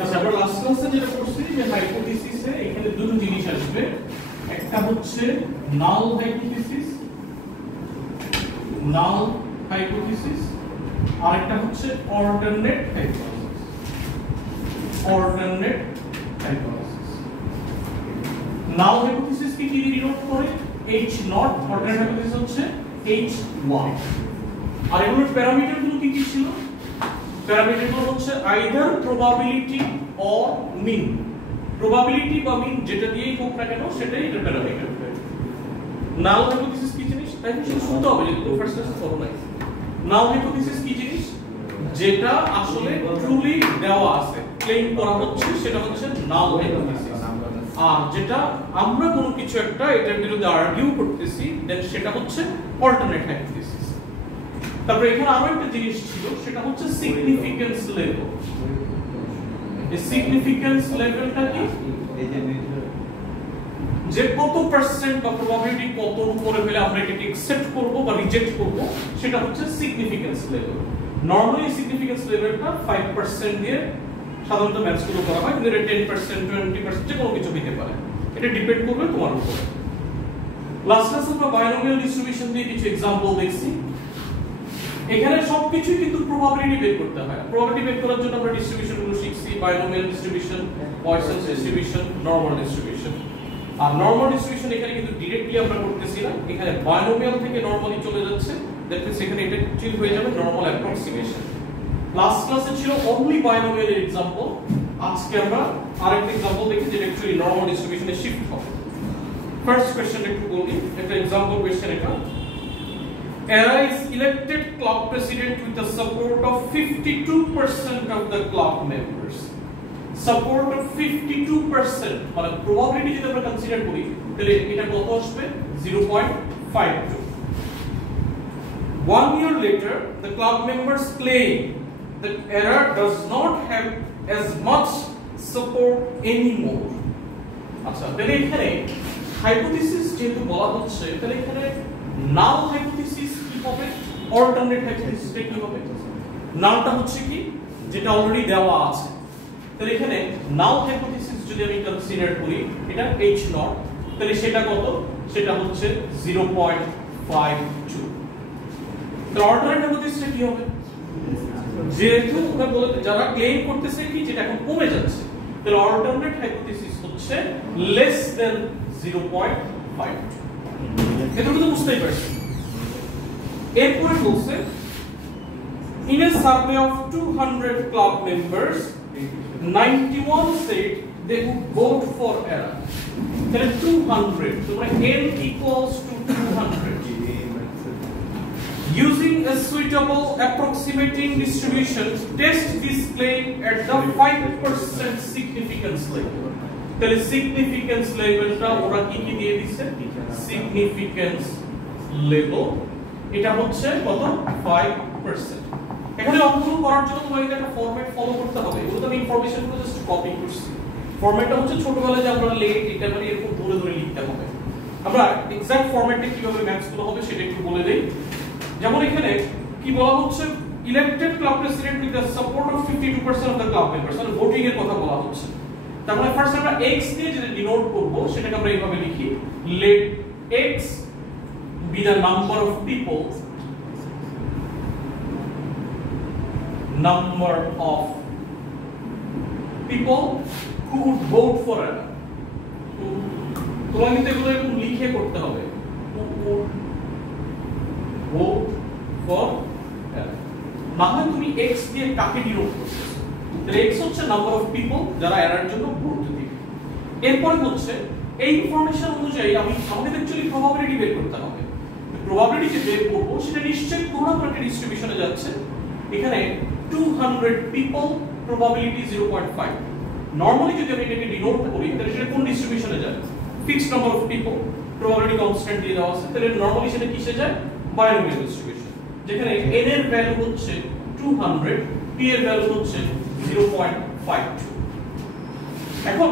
আচ্ছা আমরা লাস্ট ক্লাসে যেটা করছি যে হাইপোথিসিসে এখানে দুটো জিনিস আসবে, একটা হচ্ছে নাল হাইপোথিসিস, আর একটা হচ্ছে অল্টারনেট হাইপোথিসিস। নাল হাইপোথিসিস কি ডিনোট করে? H0, অল্টারনেট হাইপোথিসিস হচ্ছে H1। আর এগুলোর প্যারামিটারগুলো কি ছিল? প্যারামিটারগুলো হচ্ছে either probability or mean. Probability বা মিন যেটা দিয়েই হোক না কেন সেটাই এটা প্যারামিটার। নাল হাইপোথিসিস কি জিনিস? তাই সেটা শুনতে হবে, যেটা ফার্স্ট ক্লাসে পড়ো নাই। নাল হাইপোথিসিস কি জিনিস? যেটা আসলে ট্রুলি দেওয়া আছে, ক্লেম করা হচ্ছে, সেটা হচ্ছে নাল হাইপোথিসিস। আর যেটা আমরা কোনো কিছু একটা এটার বিরুদ্ধে আর্গিউ করতেছি, দেন সেটা হচ্ছে অল্টারনেট হাইপোথিসিস। তারপরে এখানে আরো একটা জিনিস ছিল, সেটা হচ্ছে সিগনিফিকেন্স লেভেল। এই সিগনিফিকেন্স লেভেলটা কি? যে কত পার্সেন্ট বা প্রবাবিলিটি কত উপরে হলে আমরা এটাকে অ্যাকসেপ্ট করব বা রিজেক্ট করব, সেটা হচ্ছে সিগনিফিকেন্স লেভেল। নরমালি সিগনিফিকেন্স লেভেলটা 5% দিয়ে সাধারণত ম্যাচ গুলো করা হয়, কিন্তু এটা 10%, 20% যে কোনো কিছু হতে পারে, এটা ডিপেন্ড করবে তোমার উপরে। লাস্ট ক্লাসে আমরা বাইনোমিয়াল ডিস্ট্রিবিউশন দিয়ে কিছু एग्जांपल দেখছি। এখানে সবকিছুই কিন্তু প্রবাবিলিটি বের করতে হয়। প্রবাবিলিটি বের করার জন্য আমরা ডিস্ট্রিবিউশন গুলো শিখছি, binomial distribution, Poisson distribution, normal distribution. আর নরমাল ডিস্ট্রিবিউশন এখানে কিন্তু डायरेक्टली আমরা করতেছি না, এখানে বাইনোমিয়াল থেকে নরমালি চলে যাচ্ছে, দ্যাট মিন্স এখানে এটা চেঞ্জ হয়ে যাবে নরমাল অ্যাপ্রক্সিমেশন। লাস্ট ক্লাসে ছিল অনলি বাইনোমিয়াল এর एग्जांपल, আজকে আমরা আরেকটা एग्जांपल দেখি যেটা অ্যাকচুয়ালি নরমাল ডিস্ট্রিবিউশনে শিফট হবে। ফার্স্ট কোশ্চেন একটু বলি, একটা एग्जांपल কোশ্চেন এটা। Era is elected club president with the support of 52% of the club members. Support of 52%, মানে probability যদি আমরা কনসিডার করি তাহলে এটা কত আসবে? 0.52. 1 year later, the club members claim that Era does not have as much support anymore. আচ্ছা, তাহলে এখানে হাইপোথিসিস যেহেতু বলা হচ্ছে, তাহলে এখানে নাল হাইপোথিসিস কি হবে, অল্টারনেট হাইপোথিসিসটা কি হবে? নালটা হচ্ছে কি, যেটা অলরেডি দেওয়া আছে। তাহলে এখানে নাল হাইপোথিসিস যদি আমি কনসিডার করি, এটা H0, তাহলে সেটা কত? সেটা হচ্ছে 0.52। তাহলে অল্টারনেট হাইপোথিসিসটা কি হবে? যেহেতু ওরা বলে যারা ক্লেম করতেছে কি যেটা এখন কমে যাচ্ছে, তাহলে অল্টারনেট হাইপোথিসিস হচ্ছে লেস দেন 0.52। এটা তো বুঝতেই পারছেন। এরপরে বলছে in a survey of 200 club members 91 said they would vote for Era. তাহলে 200, তোমরা n equals to 200 using a suitable approximating distribution, test this claim at the 5% significance level. তাহলে সিগনিফিকেন্স লেভেলটা ওরা কি কি দিয়ে দিয়েছে? সিগনিফিকেন্স লেভেল এটা হচ্ছে কত? 5%। এখানে অঙ্কগুলো করার জন্য তোমাকে একটা ফরম্যাট ফলো করতে হবে। এগুলো তো আমি ইনফরমেশনগুলো জাস্ট কপি করছি। ফরম্যাটটা হচ্ছে ছোটবেলায় যে আমরা লেট এটা মানে এরকম ধরে ধরে লিখতে হবে। আমরা এক্সাক্ট ফরম্যাটে কিভাবে ম্যাথসগুলো হবে সেটা একটু বলে দেই। যেমন এখানে কি বলা হচ্ছে, elected club president with the support of 52% of the club members, মানে ভোটিং এর কথা বলা হচ্ছে। তারপরে ফার্স্ট আমরা x দিয়ে যেটা ডিনোট করব সেটাকে আমরা এইভাবে লিখি, let x be the number of people who would vote for Era. তোমাকে কিন্তু এগুলো একটু লিখে করতে হবে, who would vote for Era। না হয় তুমি x দিয়ে কাকে ডিনোট করছো, তাহলে x হচ্ছে নাম্বার অফ পিপল যারা এরার জন্য ভোট দিবে। এরপর হচ্ছে এই ইনফরমেশন অনুযায়ী আমাদের অ্যাকচুয়ালি প্রবাবিলিটি বের করতে হবে। প্রবাবিলিটি যে বের করব সেটা নিশ্চয়ই কোনো একটা ডিস্ট্রিবিউশনে যাচ্ছে। এখানে 200 পিপল, প্রবাবিলিটি 0.5। নরমালি যদি আমি এটাকে ডিনোট করি তাহলে সেটা কোন ডিস্ট্রিবিউশনে যায়? Fixed number of people, probability constant দিয়ে দেওয়া আছে, তাহলে নরমালি সেটা কিসে যায়? বাইনোমিয়াল ডিস্ট্রিবিউশন, যেখানে n এর ভ্যালু হচ্ছে 200, p এর ভ্যালু হচ্ছে 0.52। এখন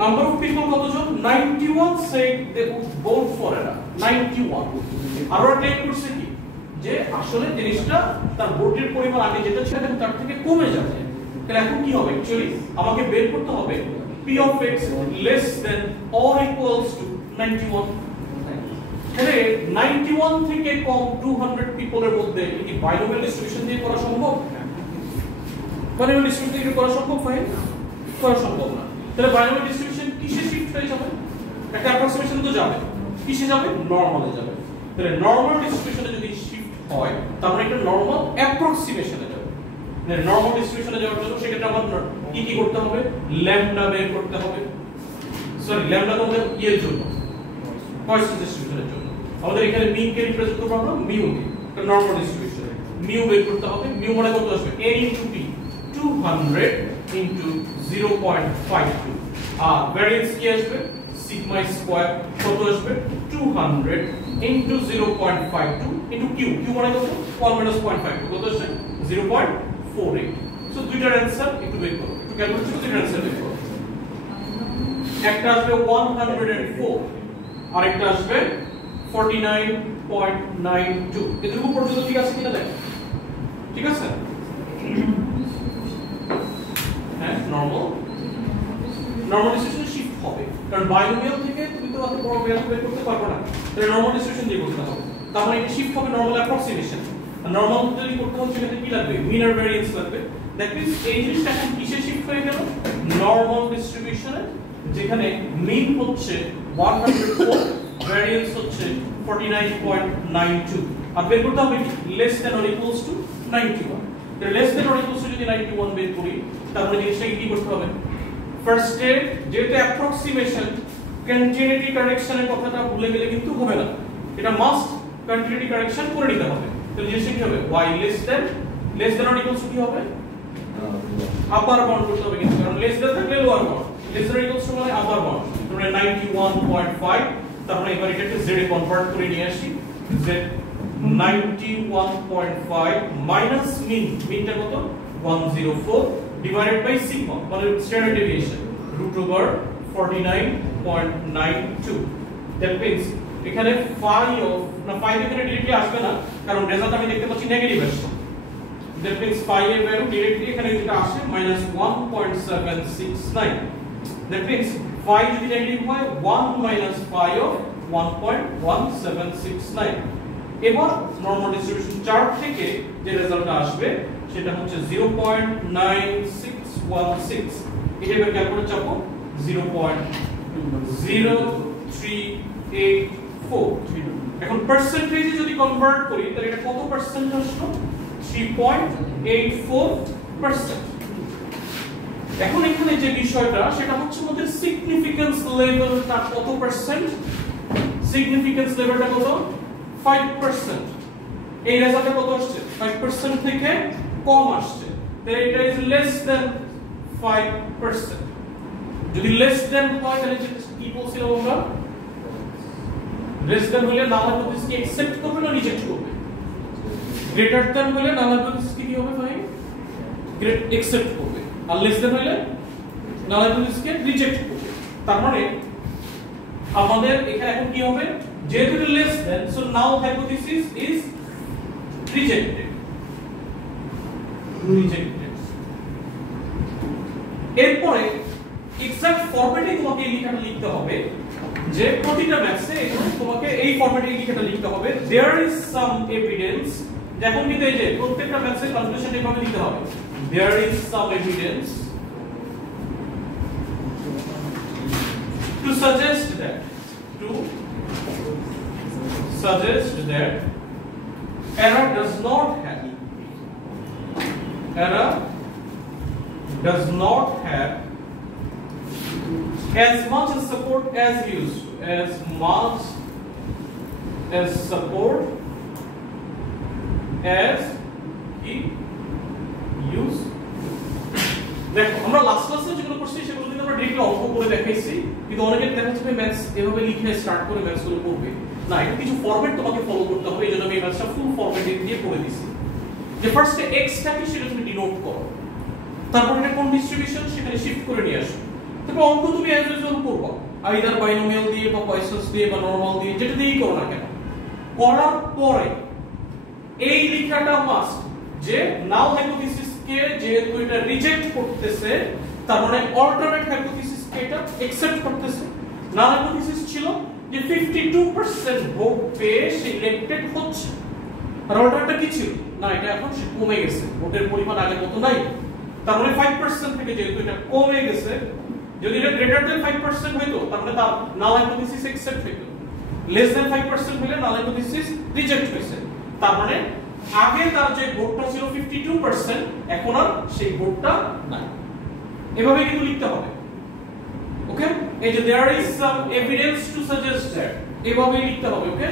নাম্বার অফ পিপল কতজন? 91 said they would vote for Era। 91 আর ওরা ক্লেম করছে কি যে আসলে জিনিসটা তার ভোটের পরিমাণ আগে যেটা ছিল তার থেকে কমে যাবে। তাহলে এখন কি হবে অ্যাকচুয়ালি আমাকে বের করতে হবে p of x less than or equals to 91 তাহলে 91 থেকে কম 200 পিপলের মধ্যে কি বাইনোমিয়াল ডিস্ট্রিবিউশন দিয়ে করা সম্ভব বাইনোমিয়াল ডিস্ট্রিবিউশন দিয়ে করা সম্ভব হয় করা সম্ভব না তাহলে বাইনোমিয়াল ডিস্ট্রিবিউশন কিসে শিফট হয়ে যাবে একটা অ্যাপ্রক্সিমেশন তো যাবে কিসে যাবে নরমালে যাবে তাহলে নরমাল ডিস্ট্রিবিউশনে যদি শিফট হয় তাহলে এটা নরমাল অ্যাপ্রক্সিমেশনে যাবে মানে নরমাল ডিস্ট্রিবিউশনে যাওয়ার জন্য সেক্ষেত্রে আমাদের কি করতে হবে ল্যামডা বের করতে হবে সরি ল্যামডা তো আমাদের এর জন্য পয়েসন ডিস্ট্রিবিউশনের জন্য আমাদের এখানে মিন কে রিপ্রেজেন্ট করব আমরা মিউ দিয়ে এটা নরমাল ডিস্ট্রিবিউশন মিউ বের করতে হবে মিউ মানে কত আসবে a * p 200 into 0.52 R variance কি আসবে সিগমা স্কয়ার কত আসবে 200 into 0.52 into q q মানে কত 1 - 0.52 কত আসবে 0.48 সো দুইটার आंसर একটু বের করো একটু ক্যালকুলেট করে দুইটার आंसर বের করো একটা আসবে 104 আর একটা আসবে 49.92 এটুকু পর্যন্ত ঠিক আছে কিনা দেখো ঠিক আছে হ্যাঁ নরমাল ডিস্ট্রিবিউশন শিফট হবে কারণ বাইনোমিয়াল থেকে তুমি তো অত বড় ভ্যালু বের করতে পারবে না তাহলে নরমাল ডিস্ট্রিবিউশন দিয়ে করতে হবে তার মানে এটা শিফট হবে নরমাল অ্যাপ্রক্সিমেশন আর নরমাল যদি করতে হয় সেটাতে কি লাগবে মিন আর ভ্যারিয়েন্স লাগবে দ্যাট মিন্স এই জিনিসটা এখন কিসে শিফট হয়ে গেল নরমাল ডিস্ট্রিবিউশনে যেখানে মিন হচ্ছে 104 ভ্যারিয়েন্স হচ্ছে 49.92 আর বের করতে হবে less than or equals to 91 তাহলে less than or equals to যদি 91 বের করি তাহলে জিনিসটাকে কি করতে হবে ফার্স্ট এ যেটা অ্যাপ্রক্সিমেশন কন্টিনিউটি কারেকশনের কথাটা ভুলে গেলে কিন্তু হবে না এটা মাস্ট কন্টিনিউটি কারেকশন করে নিতে হবে তাহলে জিনিসটা কি হবে y less than or equals to কি হবে আপার বাউন্ড করতে হবে কিন্তু কারণ লেস দ্যান থাকলে lower bound less than equals to মানে আপার বাউন্ড তাহলে 91.5 তাহলে এবার এটাকে z এ কনভার্ট করে নিয়ে আসি z 91.5 মাইনাস মিনটা কত 104 divided by sigma মানে standard deviation √49.92 that means এখানে phi of না phi এখানে डायरेक्टली আসবে না কারণ রেজাল্ট আমি দেখতে পাচ্ছি নেগেটিভ আসছে that means phi এর ভ্যালু डायरेक्टली এখানে যেটা আসে -1.769 that means phi যদি নেগেটিভ হয় 1 - phi of 1.1769 এবার নরমাল ডিস্ট্রিবিউশন চার্ট থেকে যে রেজাল্টটা আসবে সেটা হচ্ছে 0.9616 এটা এবার ক্যালকুলেটর চাপো 0.0384 এখন পার্সেন্টেজে যদি কনভার্ট করি তাহলে এটা কত পার্সেন্ট আসলো 3.84% এখন এখানে যে বিষয়টা সেটা হচ্ছে আমাদের সিগনিফিকেন্স লেভেলটা কত পার্সেন্ট সিগনিফিকেন্স লেভেলটা কত 5% এই রেজাল্টটা কত আসছে 5% থেকে কম আসছে তাহলে এটা ইজ লেস দ্যান 5% যদি লেস দ্যান হয় তাহলে কি বলছিলাম আমরা লেস দ্যান হলে নাল হাইপোথিসিস কি অ্যাকসেপ্ট করবে না রিজেক্ট করবে গ্রেটার দ্যান হলে নাল হাইপোথিসিস কি হবে ভাই গ্রেট অ্যাকসেপ্ট করবে আর লেস দ্যান হলে নাল হাইপোথিসিস কে রিজেক্ট করবে তার মানে আমাদের এখানে এখন কি হবে যেহেতু less than so null hypothesis is rejected এরপরে এক্সাক্ট ফরম্যাটে তোমাকে এই লেখাটা লিখতে হবে যে প্রতিটা ম্যাথসে এখানে তোমাকে এই ফরম্যাটে এই লেখাটা লিখতে হবে देयर ইজ সাম এভিডেন্স যখন কিন্তু এই যে প্রত্যেকটা ম্যাথসের কনক্লুশন এভাবে লিখতে হবে there is some evidence to suggest that error does not have as much as support as used দেখো আমরা লাস্ট ক্লাসে যেগুলো করছি সেগুলো কিন্তু আমরা ডিরেক্টলি অঙ্ক করে দেখাইছি কিন্তু অনেকে দেখা যাচ্ছে ম্যাথস এভাবে লিখে স্টার্ট করে ম্যাথস গুলো করবে না এটা কিছু ফরম্যাট তোমাকে ফলো করতে হবে এইজন্য আমি এই ম্যাথসটা ফুল ফরম্যাটে দিয়ে করে দিছি যে ফার্স্টে x টা কি সেটা তুমি ডিনোট করো তারপর এটা কোন ডিস্ট্রিবিউশন সেখানে শিফট করে নিয়ে আসো তারপর অঙ্ক তুমি অ্যাজ ইউজুয়াল করবা আইদার বাইনোমিয়াল দিয়ে বা পয়েসন্স দিয়ে বা নরমাল দিয়ে যেটা দিয়েই করো না কেন করার পরে এই লেখাটা মাস্ট যে নাল হাইপোথিসিস কে যেহেতু এটা রিজেক্ট করতেছে তার মানে অল্টারনেট হাইপোথিসিস কে এটা অ্যাকসেপ্ট করতেছে নাল হাইপোথিসিস ছিল যে 52% ভোট পেয়ে সে ইলেক্টেড হচ্ছে আর অল্টারনেটটা কি ছিল না এটা এখন সে কমে গেছে ভোটের পরিমাণ আগের মতো নাই তার মানে 5% থেকে যেহেতু এটা কমে গেছে যদি এটা গ্রেটার দ্যান 5% হইতো তার মানে তার নাল হাইপোথিসিস অ্যাকসেপ্ট হইতো লেস দ্যান 5% হলে নাল হাইপোথিসিস রিজেক্ট হইছে তার মানে আগে তার যে ভোটটা ছিল 52% এখন আর সেই ভোটটা নাই এভাবে কিন্তু লিখতে হবে ওকে এই যে there is some evidence to suggest that এভাবে লিখতে হবে ওকে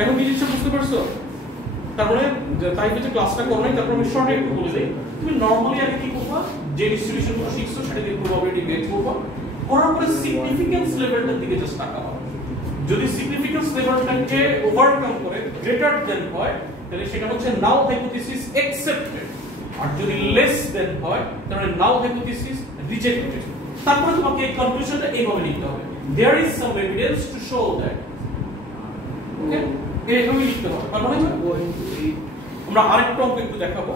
এখন কি জিনিসটা বুঝতে পারছো তারপরে তাই যে ক্লাসটা করো নাই তারপর আমি শর্টে একটু বলে দেই তুমি নরমালি আগে কি করবা যে ডিস্ট্রিবিউশন গুলো শিখছো সেটা দিয়ে প্রবাবিলিটি বের করবা করার পরে সিগনিফিকেন্স লেভেলটার দিকে জাস্ট তাকাবা যদি সিগনিফিকেন্স লেভেলটাকে ওভারকাম করে গ্রেটার দেন হয় তাহলে সেটা হচ্ছে নাল হাইপোথিসিস অ্যাকসেপ্টেড আর যদি লেস দেন হয় তাহলে নাল হাইপোথিসিস রিজেক্টেড তারপরে তোমাকে এই কনক্লুশনটা এইভাবে লিখতে হবে there is some evidence to show that ওকে এইভাবে লিখতে হবে তার মানে আমরা আরেকটা অঙ্ক একটু দেখাবো